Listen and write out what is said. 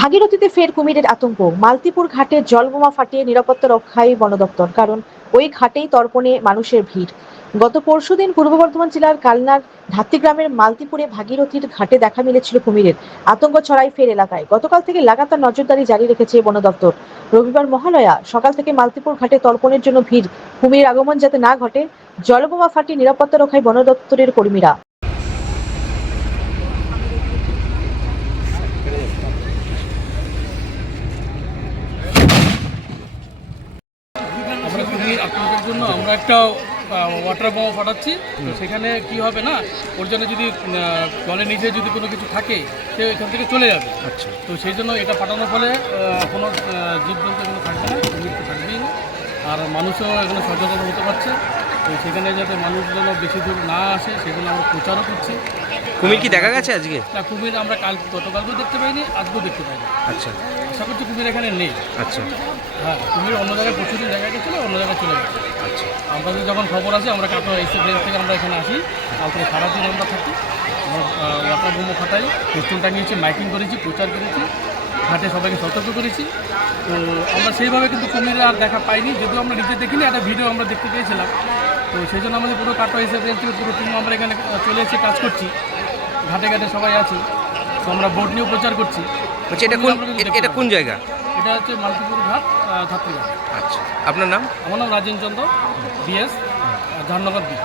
ভাগীরথীতে ফের কুমিরের আতঙ্ক। মালতিপুর ঘাটে জলবোমা ফাটিয়ে নিরাপত্তা রক্ষায় বন দপ্তর কারণ ওই ঘাটেই তর্পণে মানুষের ভিড়। গত পরশুদিন পূর্ব বর্ধমান জেলার কালনার ধাত্রী গ্রামের মালতিপুরে ভাগীরথীর ঘাটে দেখা মিলেছিল কুমিরের। আতঙ্ক ছড়াই ফের এলাকায়। গতকাল থেকে লাগাতার নজরদারি জারি রেখেছে বন দপ্তর রবিবার মহালয়া, সকাল থেকে মালতিপুর ঘাটে তর্পণের জন্য ভিড়। কুমিরের আগমন যাতে না ঘটে, জলবোমা ফাটিয়ে নিরাপত্তা রক্ষায় বন দপ্তরের কর্মীরা কুমির জন্য আমরা একটা ওয়াটার বোমা ফাটাচ্ছি। সেখানে কি হবে না ওর জন্য যদি জলের নিচে যদি কোনো কিছু থাকে সে এখান থেকে চলে যাবে। আচ্ছা। তো সেই জন্য এটা ফাটানোর ফলে কোনো জীবজন্তু এখানে থাকবে না তো থাকবেই না। আর মানুষও এখানে সচেতন হতে পারছে। তো সেখানে যাতে মানুষ যেন বেশি দূর না আসে সেজন্য আমরা প্রচারও করছি। কুমির কি দেখা গেছে আজকে? না কুমির আমরা কাল গতকালকেও দেখতে পাইনি আজকেও দেখতে পাইনি। আচ্ছা। আশা করছি কুমির এখানে নেই। আচ্ছা। হ্যাঁ কুমির অন্য জায়গায় প্রচুর জায়গায় গেছিল অন্য জায়গায় চলে গেছে আচ্ছা। আমাদের যখন খবর আসে আমরা কাটো এসে ব্রেঞ্চ থেকে আমরা এখানে আসি। কাল থেকে সারাদিন আমরা থাকি। আমরা ওয়াটার বোমো ফাটাই। ফেস্টুন টাঙিয়েছি মাইকিং করেছি প্রচার করেছি। ঘাটে সবাইকে সতর্ক করেছি। তো আমরা সেইভাবে কিন্তু কুমির আর দেখা পাইনি। যদিও আমরা নিজে দেখিনি একটা ভিডিও আমরা দেখতে পেয়েছিলাম। তো সেই জন্য আমাদের পুরো কাটো এসে ব্রেঞ্চ থেকে পুরো টিম আমরা এখানে চলে এসে কাজ করছি। ঘাটে ঘাটে সবাই আছি। তো আমরা বোট নিয়েও প্রচার করছি। এটা কোন এটা কোন জায়গা? এটা হচ্ছে মালকিপুর ঘাট ধাত্রী আচ্ছা। আপনার নাম? আমার নাম রাজেন চন্দ্র বিএস ধর্মনগর বি।